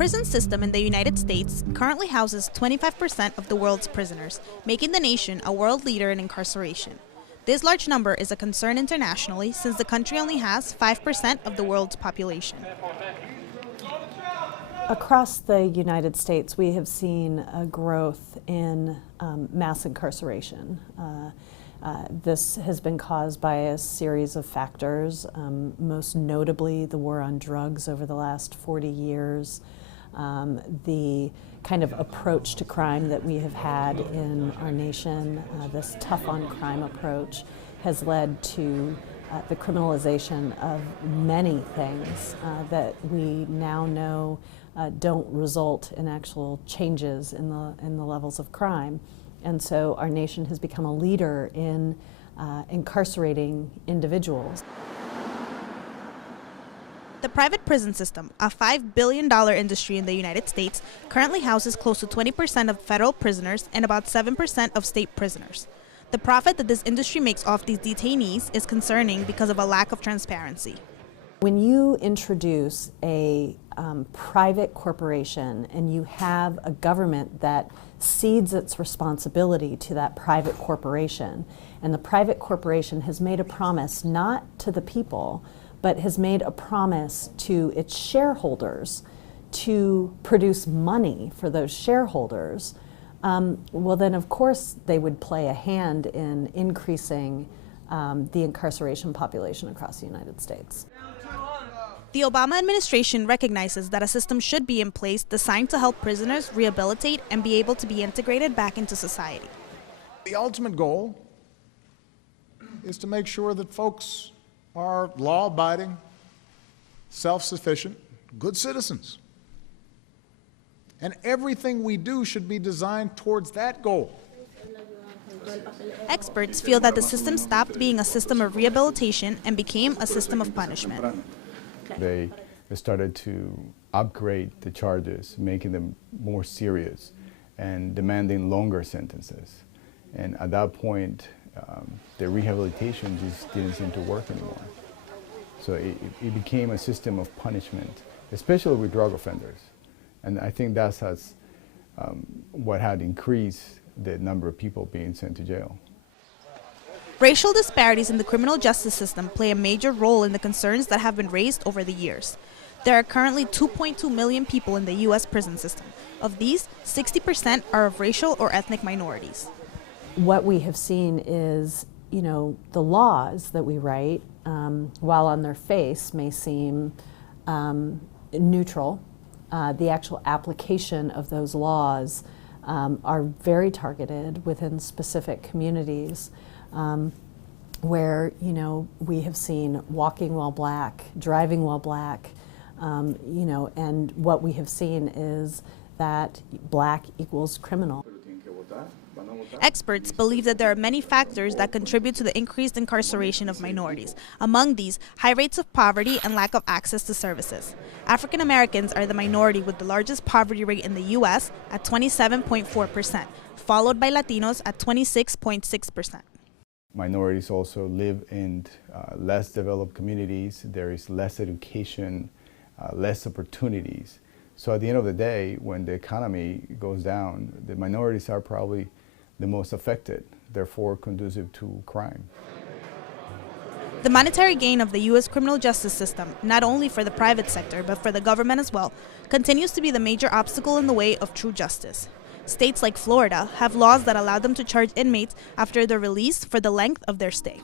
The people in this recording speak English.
prison system in the United States currently houses 25% of the world's prisoners, making the nation a world leader in incarceration. This large number is a concern internationally since the country only has 5% of the world's population. Across the United States, we have seen a growth in mass incarceration. This has been caused by a series of factors, most notably the war on drugs over the last 40 years, the kind of approach to crime that we have had in our nation, this tough-on-crime approach, has led to the criminalization of many things that we now know don't result in actual changes in the levels of crime. And so our nation has become a leader in incarcerating individuals. The private prison system, a $5 billion industry in the United States, currently houses close to 20% of federal prisoners and about 7% of state prisoners. The profit that this industry makes off these detainees is concerning because of a lack of transparency. When you introduce a private corporation and you have a government that cedes its responsibility to that private corporation, and the private corporation has made a promise not to the people, but has made a promise to its shareholders to produce money for those shareholders, well then of course they would play a hand in increasing the incarceration population across the United States. The Obama administration recognizes that a system should be in place designed to help prisoners rehabilitate and be able to be integrated back into society. The ultimate goal is to make sure that folks are law-abiding, self-sufficient, good citizens. And everything we do should be designed towards that goal. Experts feel that the system stopped being a system of rehabilitation and became a system of punishment. They started to upgrade the charges, making them more serious and demanding longer sentences. And at that point, the rehabilitation just didn't seem to work anymore. So it became a system of punishment, especially with drug offenders. And I think that's what had increased the number of people being sent to jail. Racial disparities in the criminal justice system play a major role in the concerns that have been raised over the years. There are currently 2.2 million people in the U.S. prison system. Of these, 60% are of racial or ethnic minorities. What we have seen is, the laws that we write, while on their face may seem neutral, the actual application of those laws are very targeted within specific communities. Where we have seen walking while black, driving while black, and what we have seen is that black equals criminal. Experts believe that there are many factors that contribute to the increased incarceration of minorities. Among these, high rates of poverty and lack of access to services. African Americans are the minority with the largest poverty rate in the U.S. at 27.4%, followed by Latinos at 26.6%. Minorities also live in less developed communities. There is less education, less opportunities. So at the end of the day, when the economy goes down, the minorities are probably the most affected, therefore conducive to crime. The monetary gain of the U.S. criminal justice system, not only for the private sector but for the government as well, continues to be the major obstacle in the way of true justice. States like Florida have laws that allow them to charge inmates after their release for the length of their stay.